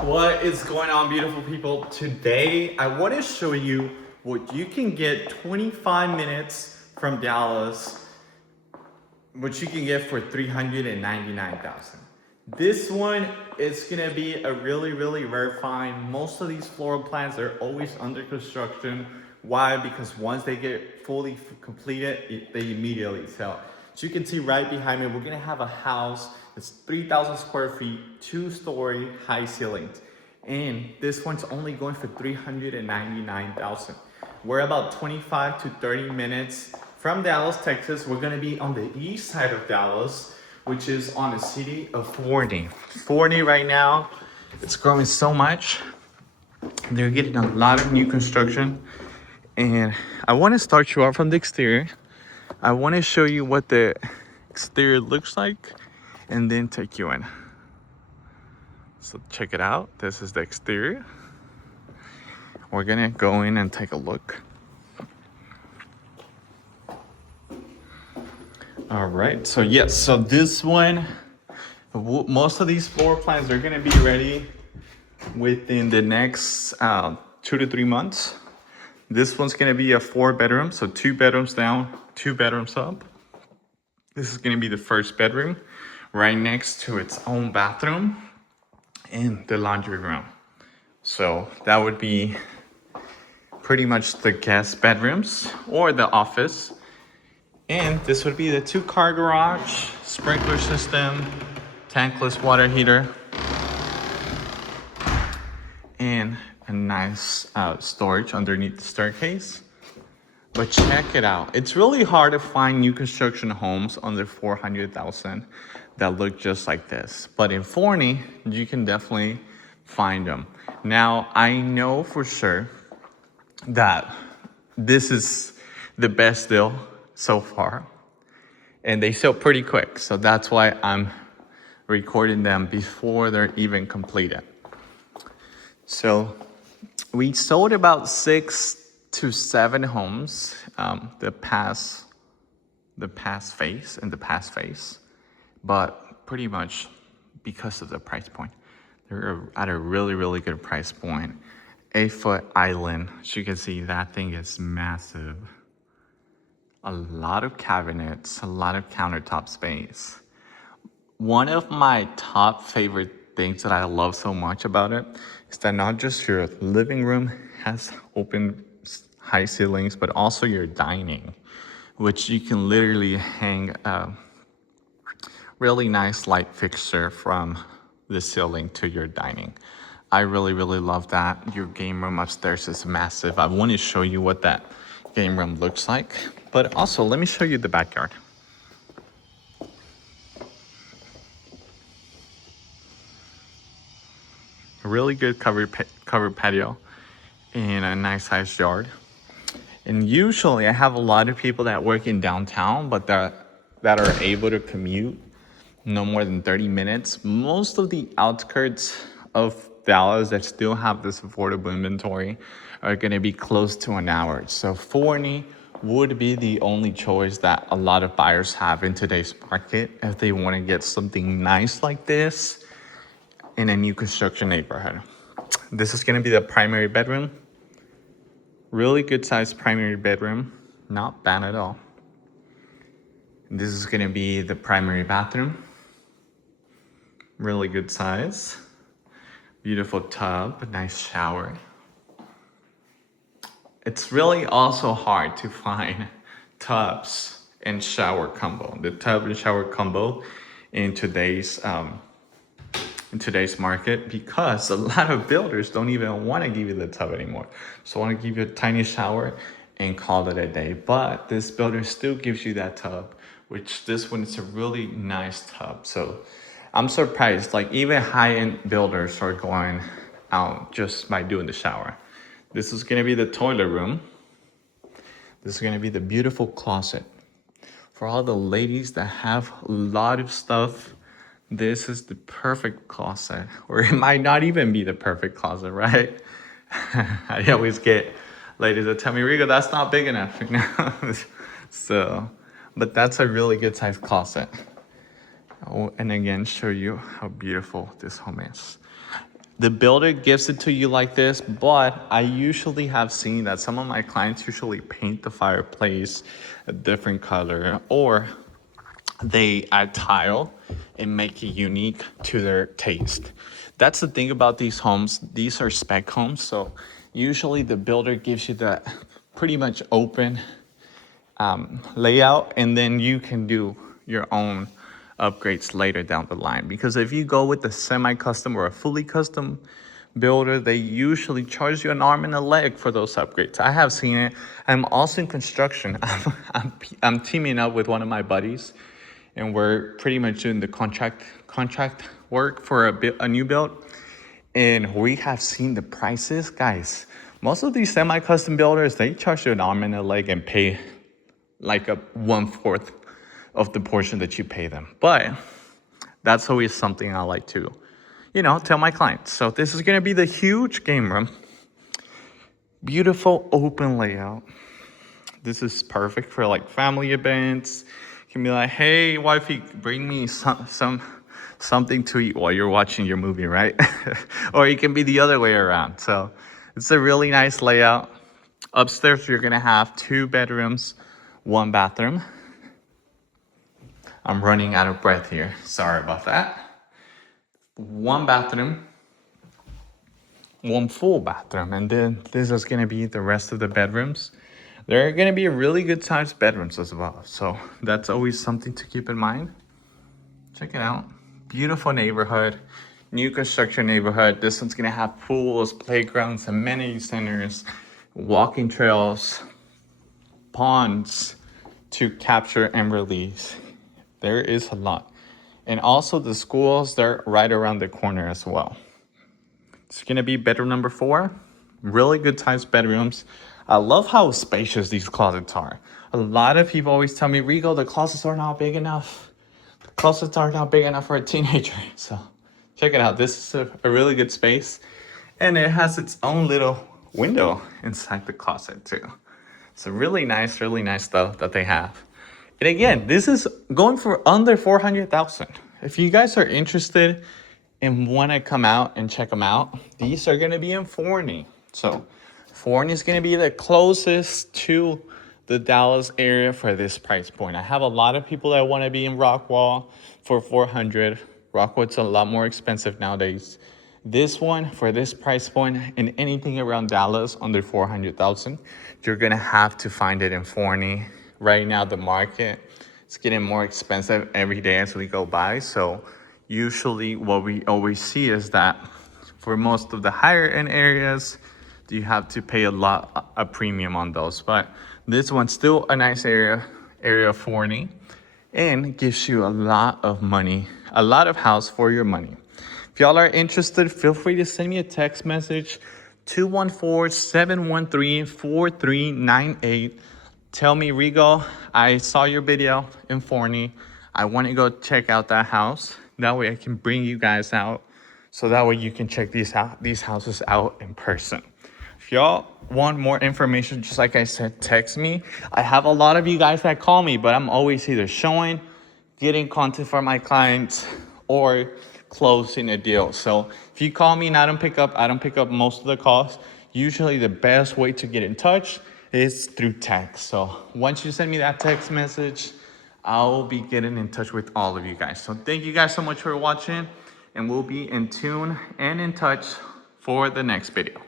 What is going on, beautiful people? Today, I want to show you what you can get 25 minutes from Dallas, what you can get for $399,000. This one is gonna be a really rare find. Most of these floor plans are always under construction. Why? Because once they get fully completed, they immediately sell. So you can see right behind me, we're gonna have a house that's 3,000 square feet, 2-story, high ceilings. And this one's only going for $399,000. We're about 25 to 30 minutes from Dallas, Texas. We're gonna be on the east side of Dallas, which is on the city of Forney. Forney right now, it's growing so much. They're getting a lot of new construction. And I wanna start you off from the exterior. I wanna show you what the exterior looks like and then take you in. So check it out. This is the exterior. We're gonna go in and take a look. All right, so yes, so this one, most of these floor plans are gonna be ready within the next 2 to 3 months. This one's gonna be a 4-bedroom, so 2 bedrooms down, 2 bedrooms up. This is gonna be the first bedroom, right next to its own bathroom and the laundry room. So that would be pretty much the guest bedrooms or the office. And this would be the 2-car garage, sprinkler system, tankless water heater, and a nice storage underneath the staircase. But check it out. It's really hard to find new construction homes under $400,000 that look just like this. But in Forney, you can definitely find them. Now, I know for sure that this is the best deal so far, and they sell pretty quick, so that's why I'm recording them before they're even completed. So we sold about 6 to 7 homes the past phase, but pretty much because of the price point. They're at a really good price point. 8-foot island, as you can see, that thing is massive. A lot of cabinets, a lot of countertop space. One of my top favorite things that I love so much about it is that not just your living room has open high ceilings, but also your dining, which you can literally hang a really nice light fixture from the ceiling to your dining. I really love that. Your game room upstairs is massive. I want to show you what that game room looks like, but also let me show you the backyard. A really good covered patio and a nice sized yard. And usually I have a lot of people that work in downtown, but that are able to commute no more than 30 minutes. Most of the outskirts of Dallas that still have this affordable inventory are gonna be close to an hour. So Forney would be the only choice that a lot of buyers have in today's market if they wanna get something nice like this in a new construction neighborhood. This is gonna be the primary bedroom. Really good sized primary bedroom, not bad at all. This is gonna be the primary bathroom. Really good size. Beautiful tub, nice shower. It's really also hard to find tubs and shower combo. The tub and shower combo in today's market, because a lot of builders don't even want to give you the tub anymore. So I want to give you a tiny shower and call it a day. But this builder still gives you that tub, which this one is a really nice tub. So I'm surprised, like even high-end builders are going out just by doing the shower. This is gonna be the toilet room. This is gonna be the beautiful closet. For all the ladies that have a lot of stuff, this is the perfect closet. Or it might not even be the perfect closet, right? I always get ladies that tell me, Rigo, that's not big enough. So, but that's a really good sized closet. Oh, and again, show you how beautiful this home is. The builder gives it to you like this, but I usually have seen that some of my clients usually paint the fireplace a different color, or they add tile and make it unique to their taste. That's the thing about these homes. These are spec homes, so usually the builder gives you the pretty much open layout, and then you can do your own upgrades later down the line. Because if you go with a semi-custom or a fully custom builder, they usually charge you an arm and a leg for those upgrades. I have seen it. I'm also in construction. I'm teaming up with one of my buddies, and we're pretty much doing the contract work for a new build. And we have seen the prices, guys. Most of these semi-custom builders, they charge you an arm and a leg and pay like a 1/4 of the portion that you pay them. But that's always something I like to, tell my clients. So this is gonna be the huge game room. Beautiful open layout. This is perfect for like family events. You can be like, hey, wifey, bring me something to eat while you're watching your movie, right? Or it can be the other way around. So it's a really nice layout. Upstairs, you're gonna have 2 bedrooms, 1 bathroom. I'm running out of breath here. Sorry about that. 1 bathroom, 1 full bathroom. And then this is gonna be the rest of the bedrooms. They're gonna be really good sized bedrooms as well. So that's always something to keep in mind. Check it out. Beautiful neighborhood, new construction neighborhood. This one's gonna have pools, playgrounds, amenity centers, walking trails, ponds to capture and release. There is a lot. And also the schools, they're right around the corner as well. It's gonna be bedroom number 4. Really good sized bedrooms. I love how spacious these closets are. A lot of people always tell me, Rigo, the closets are not big enough. The closets are not big enough for a teenager. So check it out. This is a really good space. And it has its own little window inside the closet too. So really nice stuff that they have. And again, this is going for under 400,000. If you guys are interested and want to come out and check them out, these are going to be in Forney. So Forney is going to be the closest to the Dallas area for this price point. I have a lot of people that want to be in Rockwall for 400. Rockwall's a lot more expensive nowadays. This one, for this price point, and anything around Dallas under 400,000, you're gonna have to find it in Forney. Right now, the market is getting more expensive every day as we go by. So usually what we always see is that for most of the higher end areas, you have to pay a premium on those. But this one's still a nice area of Forney, and gives you a lot of money, a lot of house for your money. If y'all are interested, feel free to send me a text message, 214-713-4398. Tell me, Rigo, I saw your video in Forney. I want to go check out that house. That way I can bring you guys out, so that way you can check these houses out in person. If y'all want more information, just like I said, text me. I have a lot of you guys that call me, but I'm always either showing, getting content for my clients, or closing a deal. So if you call me and I don't pick up most of the calls. Usually the best way to get in touch is through text. So once you send me that text message, I'll be getting in touch with all of you guys. So thank you guys so much for watching, and we'll be in tune and in touch for the next video.